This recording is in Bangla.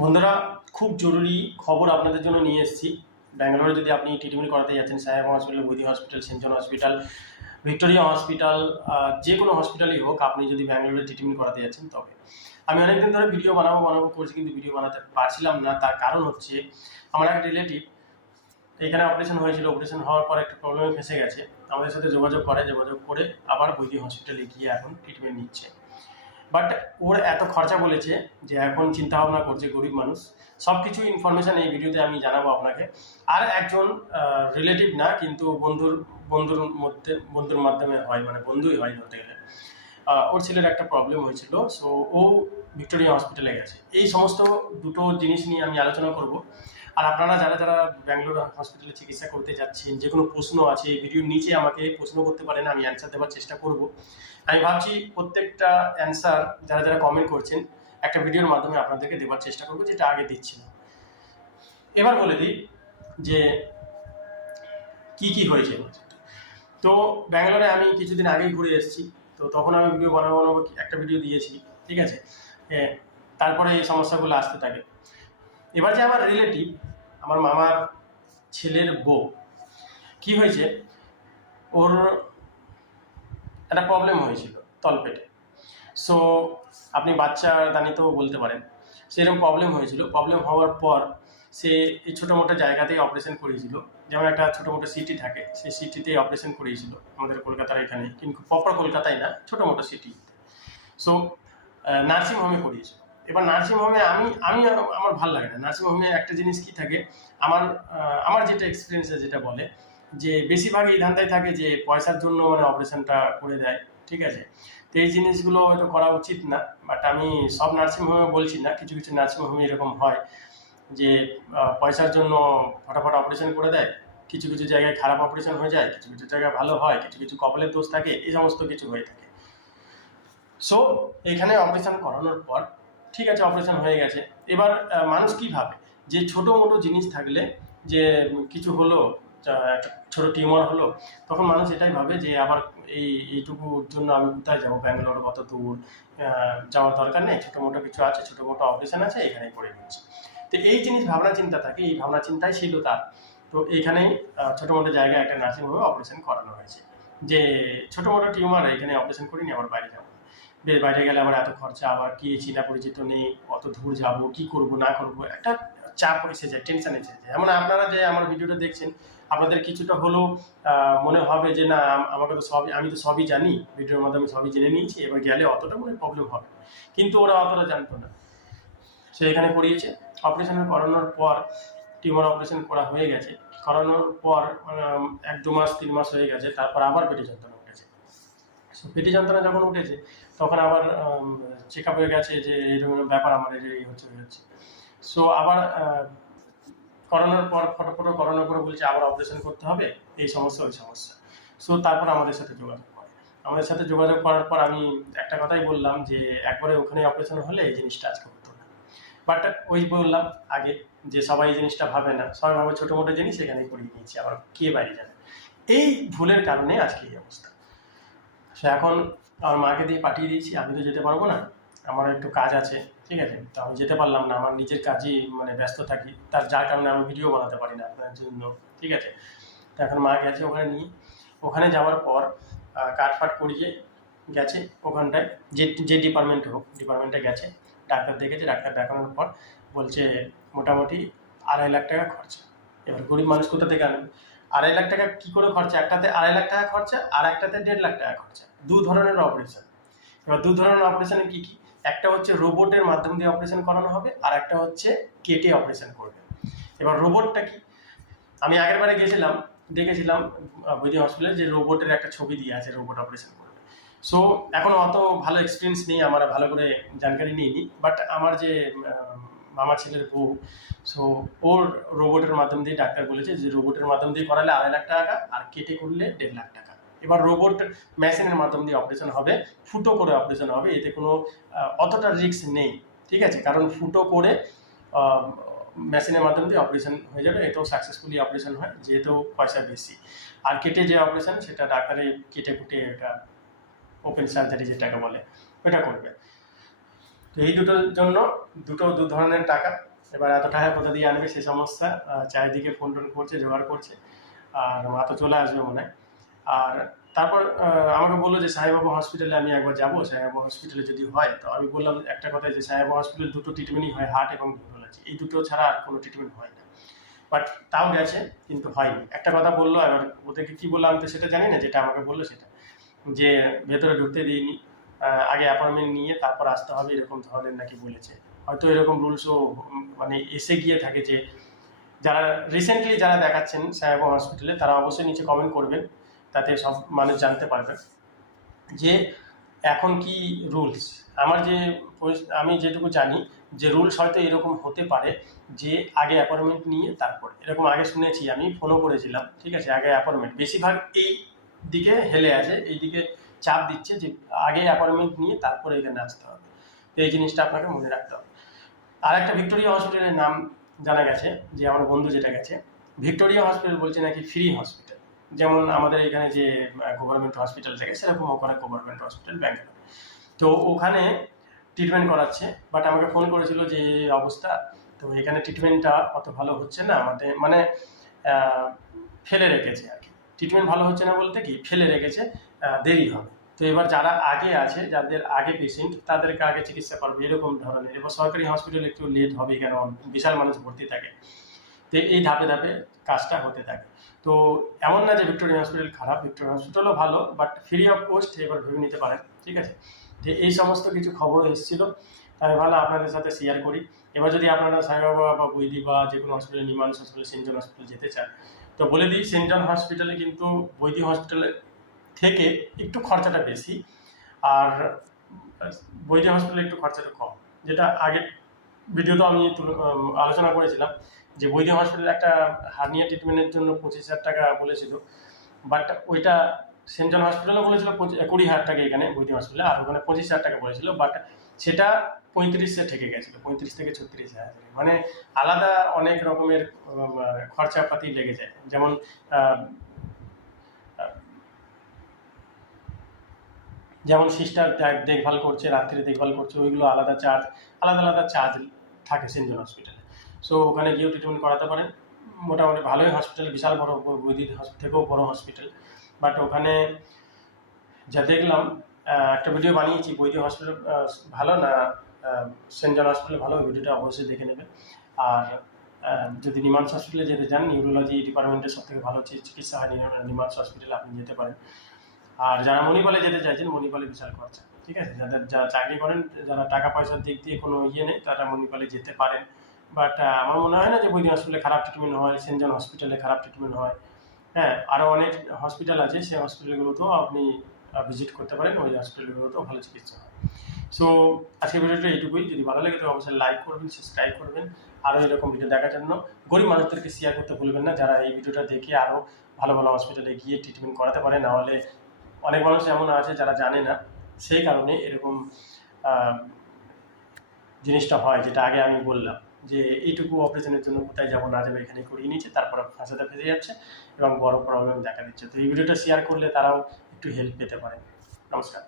বন্ধুরা, খুব জরুরি খবর আপনাদের জন্য নিয়ে এসেছি। ব্যাঙ্গালোরে যদি আপনি ট্রিটমেন্ট করাতে যাচ্ছেন, সাহেব হসপিটাল বৈদি হসপিটাল সেন্টন হসপিটাল ভিক্টোরিয়া হসপিটাল যে কোনো হসপিটালই হোক, আপনি যদি ব্যাঙ্গালোরে ট্রিটমেন্ট করাতে যাচ্ছেন, তবে। আমি অনেকদিন ধরে ভিডিও বানাবো বানাবো করছি, কিন্তু ভিডিও বানাতে পারছিলাম না। তার কারণ হচ্ছে, আমার একটা রিলেটিভ এখানে অপারেশন হয়েছিল অপারেশন হওয়ার পর একটা প্রবলেমে ফেসে গেছে। আমাদের সাথে যোগাযোগ করে যোগাযোগ করে আবার বৈদি হসপিটালে গিয়ে এখন ট্রিটমেন্ট নিচ্ছে। বাট ওর এত খরচা বলেছে যে এখন চিন্তা ভাবনা করছে গরিব মানুষ। সব কিছু ইনফরমেশন এই ভিডিওতে আমি জানাব আপনাকে। আর একজন রিলেটিভ না, কিন্তু বন্ধুর বন্ধুর মধ্যে, বন্ধুর মাধ্যমে হয় মানে বন্ধুই হয় বলতে গেলে। ওর ছেলের একটা প্রবলেম হয়েছিল সো ও ভিক্টোরিয়া হসপিটালে গেছে। এই সমস্ত দুটো জিনিস নিয়ে আমি আলোচনা করব। আর আপনারা যারা যারা ব্যাঙ্গালোর হসপিটালে চিকিৎসা করতে যাচ্ছেন, যে কোনো প্রশ্ন আছে, এই ভিডিওর নিচে আমাকে প্রশ্ন করতে পারেন, আমি অ্যান্সার দেওয়ার চেষ্টা করব। আমি ভাবছি প্রত্যেকটা অ্যান্সার যারা যারা কমেন্ট করছেন, একটা ভিডিওর মাধ্যমে আপনাদেরকে দেওয়ার চেষ্টা করব, যেটা আগে দিচ্ছি এবার বলে দিই যে কি কি হয়েছে। তো ব্যাঙ্গালোরে আমি কিছুদিন আগেই ঘুরে এসেছি, তো তখন আমি ভিডিও বানাবো একটা ভিডিও দিয়েছি, ঠিক আছে? তারপরে এই সমস্যাগুলো আসতে থাকে। এবার যে আমার রিলেটিভ আমার মামার ছেলের বউ, কি হয়েছে? ওর একটা প্রবলেম হয়েছিল তলপেটে। সো আপনি বাচ্চা দানিতেও বলতে পারেন সেরকম প্রবলেম হয়েছিল। প্রবলেম হওয়ার পর সে এই ছোটো মোটো জায়গাতেই অপারেশন করিয়েছিল। যেমন একটা ছোটো মোটো সিটি থাকে, সেই সিটিতেই অপারেশন করিয়েছিল। আমাদের কলকাতার এখানে, কিন্তু প্রপার কলকাতায় না, ছোটো মোটো সিটি সো নার্সিং হোমে করিয়েছিল। এবার নার্সিং হোমে আমি আমি আমার ভালো লাগে না। নার্সিং হোমে একটা জিনিস কি থাকে, আমার আমার যেটা এক্সপিরিয়েন্সে যেটা বলে যে বেশিরভাগ এই ধান্দায় থাকে যে পয়সার জন্য মানে অপারেশনটা করে দেয়, ঠিক আছে? তো এই জিনিসগুলো হয়তো করা উচিত না বাট আমি সব নার্সিংহোমে বলছি না, কিছু কিছু নার্সিংহোমে এরকম হয় যে পয়সার জন্য ফটাফট অপারেশন করে দেয়, কিছু কিছু জায়গায় খারাপ অপারেশন হয়ে যায়, কিছু কিছু জায়গায় ভালো হয়, কিছু কিছু কপালের দোষ থাকে, এই সমস্ত কিছু হয়ে থাকে। সো এখানে অপারেশন করানোর পর ঠিক আছে অপারেশন হয়ে গেছে। এবার মানুষ কি ভাবে? যে ছোটো মোটো জিনিস থাকলে যে কিছু হলো ছোটো টিউমার হলো তখন মানুষ এটাই ভাবে যে আবার এই এইটুকুর জন্য আমি কোথায় যাব? ব্যাঙ্গালোর কত দূর? যাওয়ার দরকার নেই ছোটো মোটো কিছু আছে ছোটো মোটো অপারেশন আছে এখানেই করে নিচ্ছি। তো এই জিনিস ভাবনা চিন্তা থাকে এই ভাবনা চিন্তাই ছিল তার। তো এইখানেই আহ, ছোটো মোটো জায়গায় একটা নার্সিংহোমে অপারেশন করানো হয়েছে। যে ছোটো মোটো টিউমার এখানে অপারেশন করিনি আবার বাইরে যাব। বেশ বাইরে গেলে আবার এত খরচা, আবার কি চিনা পরিচিত নেই, অত দূর যাব, কি করব, না করব? একটা চাপ এসে যায় টেনশন এসে যায়। যেমন আপনারা যে আমার ভিডিওটা দেখছেন, আপনাদের কিছুটা হলেও মনে হবে যে না আমাকে তো সবই, আমি তো সবই জানি, ভিডিওর মাধ্যমে সবই জেনে নিয়েছি, এবার গেলে অতটা মনে প্রবলেম হবে। কিন্তু ওরা অতটা জানতো না। সে এখানে করিয়েছে অপারেশন করানোর পর টিউমার অপারেশন করা হয়ে গেছে। করানোর পর এক দু মাস, তিন মাস হয়ে গেছে, তারপর আবার পেটে যন্ত্রণা উঠেছে। সো পেটে যন্ত্রণা যখন উঠেছে তখন আবার চেক আপ হয়ে গেছে যে এরকম ব্যাপার আমার এই হচ্ছে এই হচ্ছে সো আবার করানোর পর ফটো ফটো করানোর পরে বলছে আবার অপারেশন করতে হবে, এই সমস্যা, ওই সমস্যা। সো তারপর আমাদের সাথে যোগাযোগ করে। আমাদের সাথে যোগাযোগ করার পর আমি একটা কথাই বললাম যে, একবারে ওখানে অপারেশন হলে এই জিনিসটা আজকে হতো না। বাট ওই বললাম আগে যে সবাই এই জিনিসটা ভাবে না, সবাই ভাবে ছোটো মোটো জিনিস এখানে করিয়ে নিয়েছি, আবার কে বাইরে যাবে। এই ভুলের কারণে আজকে এই অবস্থা। সে এখন আমার মাকে দিয়ে পাঠিয়ে দিয়েছি আমি তো যেতে পারব না। আমার একটু কাজ আছে ঠিক আছে? তো আমি যেতে পারলাম না আমার নিজের কাজই মানে ব্যস্ত থাকি। তার যার কারণে আমি ভিডিও বানাতে পারি না আপনার জন্য ঠিক আছে? তো এখন মা গেছে ওখানে নিয়ে। ওখানে যাওয়ার পর আহ, কাট ফাট করিয়ে গেছে ওখানটায়। যে যে ডিপার্টমেন্টে হোক ডিপার্টমেন্টে গেছে ডাক্তার দেখেছে ডাক্তার দেখানোর পর বলছে মোটামুটি আড়াই লাখ টাকা খরচা। এবার গরিব মানুষ কোথা থেকে আনবে? আড়াই লাখ টাকা কি করে খরচা? একটাতে আড়াই লাখ টাকা খরচা, আর একটাতে দেড় লাখ টাকা খরচা। দু ধরনের অপারেশন এবার দু ধরনের অপারেশনে কি কি? একটা হচ্ছে রোবটের মাধ্যম দিয়ে অপারেশন করানো হবে, আর একটা হচ্ছে কেটে অপারেশন করবে। এবার রোবটটা কি? আমি আগের বারে গেছিলাম, দেখেছিলাম বৈদ্য হসপিটালে যে রোবটের একটা ছবি দিয়ে আছে রোবট অপারেশন করবে। সো এখনও অত ভালো এক্সপিরিয়েন্স নেই, আমার ভালো করে জানকারি নিইনি বাট আমার যে মামার ছেলের বউ। সো ওর রোবটের মাধ্যম দিয়ে ডাক্তার বলেছে যে রোবটের মাধ্যম দিয়ে করালে আড়াই লাখ টাকা আর কেটে করলে দেড় লাখ টাকা। এবার রোবট মেশিনের মাধ্যম দিয়ে অপারেশন হবে, ফুটো করে অপারেশন হবে, এতে কোনো অতটা রিস্ক নেই, ঠিক আছে? কারণ ফুটো করে মেশিনের মাধ্যম দিয়ে অপারেশন হয়ে যাবে এটাও সাকসেসফুলি অপারেশন হয়, যেহেতু পয়সা বেশি। আর কেটে যে অপারেশন সেটা ডাক্তারে কেটে কুটে এটা ওপেন সার্জারি যেটাকে বলে ওটা করবে। তো এই দুটোর জন্য দুটো দু ধরনের টাকা। এবার এত টাকা কোথা দিয়ে আনবে, সে সমস্যা চারিদিকে ফোন টোন করছে, জোগাড় করছে। আর মা তো চলে আসবে মনে আর তারপর আমাকে বলল যে সাহেবাবু হসপিটালে আমি একবার যাব। সাহেবাবু হসপিটালে যদি হয়। তো আমি বললাম একটা কথা যে সাহেবাবু হসপিটালে দুটো ট্রিটমেন্টই হয় হার্ট এবং নিউরোলজি এই দুটো ছাড়া আর কোনো ট্রিটমেন্ট হয় না। বাট তাও গেছে, কিন্তু হয়নি। একটা কথা বলল, এবার ওদেরকে কী বলল আমি তো সেটা জানি না, যেটা আমাকে বলল সেটা। যে, ভেতরে ঢুকতে দিইনি। আগে অ্যাপয়েন্টমেন্ট নিয়ে তারপর আসতে হবে এরকম ধরনের নাকি বলেছে। হয়তো এরকম রুলসও মানে এসে গিয়ে থাকে যে, যারা রিসেন্টলি যারা দেখাচ্ছেন সাহেবা হসপিটালে তারা অবশ্যই নিচে কমেন্ট করবেন, তাতে সব মানুষ জানতে পারবে। যে এখন কি রুলস আমার যে আমি যেটুকু জানি যে রুলস হয়তো এরকম হতে পারে যে আগে অ্যাপয়েন্টমেন্ট নিয়ে তারপর। এরকম আগে শুনেছি আমি ফোনও করেছিলাম, ঠিক আছে, আগে অ্যাপয়েন্টমেন্ট বেশিরভাগ এই দিকে হেলে আছে, এই দিকে চাপ দিচ্ছে যে আগে অ্যাপয়েন্টমেন্ট নিয়ে তারপরে এখানে আসতে হবে। তো এই জিনিসটা আপনাকে মনে রাখতে হবে। আর একটা ভিক্টোরিয়া হসপিটালের নাম জানা গেছে, যে আমার বন্ধু যেটা গেছে, ভিক্টোরিয়া হসপিটাল বলছে নাকি ফ্রি হসপিটাল। যেমন আমাদের এখানে যে গভর্নমেন্ট হসপিটাল থাকে, সেরকম ওখানে গভর্নমেন্ট হসপিটাল ব্যাঙ্গালোর। তো ওখানে ট্রিটমেন্ট করাচ্ছে বাট আমাকে ফোন করেছিল যে অবস্থা, তো এখানে ট্রিটমেন্টটা অত ভালো হচ্ছে না, আমাদের মানে ফেলে রেখেছে আর কি। ট্রিটমেন্ট ভালো হচ্ছে না বলতে কি, ফেলে রেখেছে দেরি হবে। তো এবার যারা আগে আছে, যাদের আগে পেশেন্ট তাদেরকে আগে চিকিৎসা করবে এরকম ধরনের। এবার সরকারি হসপিটালে একটু লেট হবে কেন? বিশাল মানুষ ভর্তি থাকে। তো এই ধাপে ধাপে কাজটা হতে থাকে। তো এমন না যে ভিক্টোরিয়া হসপিটাল খারাপ ভিক্টোরিয়া হসপিটালও ভালো বাট ফ্রি অফ কোস্ট এবার ভেবে নিতে পারেন, ঠিক আছে? যে এই সমস্ত কিছু খবর এসেছিল। তাই ভালো আপনাদের সাথে শেয়ার করি। এবার যদি আপনারা সাইবাবা বা বৈদি বা যে কোনো hospital NIMHANS hospital saint John hospital যেতে চান, তো বলে দিই সেন্ট জন হসপিটালে কিন্তু বৈদি হসপিটালে থেকে একটু খরচাটা বেশি। আর বৈদি হসপিটালে একটু খরচাটা কম। যেটা আগে ভিডিওতে আমি আলোচনা করেছিলাম যে বৈদ্য হসপিটালে একটা হার্নিয়া ট্রিটমেন্টের জন্য পঁচিশ হাজার টাকা বলেছিল। বাট ওইটা সেন্ট্রাল হসপিটালও বলেছিল কুড়ি হাজার টাকা এখানে বৈদ্য হসপিটালে আর ওখানে পঁচিশ হাজার টাকা বলেছিল। বাট সেটা পঁয়ত্রিশে ঠেকে গেছিল, পঁয়ত্রিশ থেকে ছত্রিশ হাজার মানে আলাদা অনেক রকমের খরচাপাতি লেগে যায়। যেমন যেমন সিস্টার দেখভাল করছে, রাত্রে দেখভাল করছে, ওইগুলো আলাদা চার্জ আলাদা আলাদা চার্জ থাকে সেন্ট হসপিটালে সো ওখানে গিয়েও ট্রিটমেন্ট করাতে পারেন। মোটামুটি ভালোই হসপিটাল বিশাল বড় বৈদ্যুৎ থেকেও বড় হসপিটাল বাট ওখানে যা দেখলাম একটা ভিডিও বানিয়েছি বৈদিক হসপিটাল ভালো না সেন্ট জন হসপিটাল ভালো ভিডিওটা অবশ্যই দেখে নেবে আর যদি নিমান্স হসপিটালে যেতে চান নিউরোলজি ডিপার্টমেন্টের সব থেকে ভালো চিকিৎসা হয় নিমান্স হসপিটালে আপনি যেতে পারেন। আর যারা মণিপালে যেতে চাইছেন, মণিপালে বিশাল খরচা, ঠিক আছে? যাদের, যারা চাকরি করেন, যারা টাকা পয়সার দিক দিয়ে কোনো ইয়ে নেই, তারা মণিপালে যেতে পারেন। বাট আমার মনে হয় না যে বৈদ্য হসপিটালে খারাপ ট্রিটমেন্ট হয়, সেন্ট জন হসপিটালে খারাপ ট্রিটমেন্ট হয়। হ্যাঁ আরও অনেক হসপিটাল আছে, সেই হসপিটালগুলোতেও আপনি ভিজিট করতে পারেন, ওই হসপিটালগুলোতেও ভালো চিকিৎসা হয়। সো আজকের ভিডিওটা এইটুকুই। যদি ভালো লাগে তো অবশ্যই লাইক করবেন সাবস্ক্রাইব করবেন আরও এরকম ভিডিও দেখার জন্য। গরিব মানুষদেরকে শেয়ার করতে ভুলবেন না, যারা এই ভিডিওটা দেখে আরও ভালো ভালো হসপিটালে গিয়ে ট্রিটমেন্ট করাতে পারে নাহলে অনেক মানুষ এমন আছে যারা জানে না। সেই কারণে এরকম জিনিসটা হয় যেটা আগে আমি বললাম, যে এইটুকু অপারেশনের জন্য কোথায় যাব না যাব এখানে করিয়ে নিচ্ছে, তারপর ফাঁসাতে ফেসে যাচ্ছে এবং বড় প্রবলেম দেখা দিচ্ছে। তো এই ভিডিওটা শেয়ার করলে তারাও একটু হেল্প পেতে পারে। নমস্কার।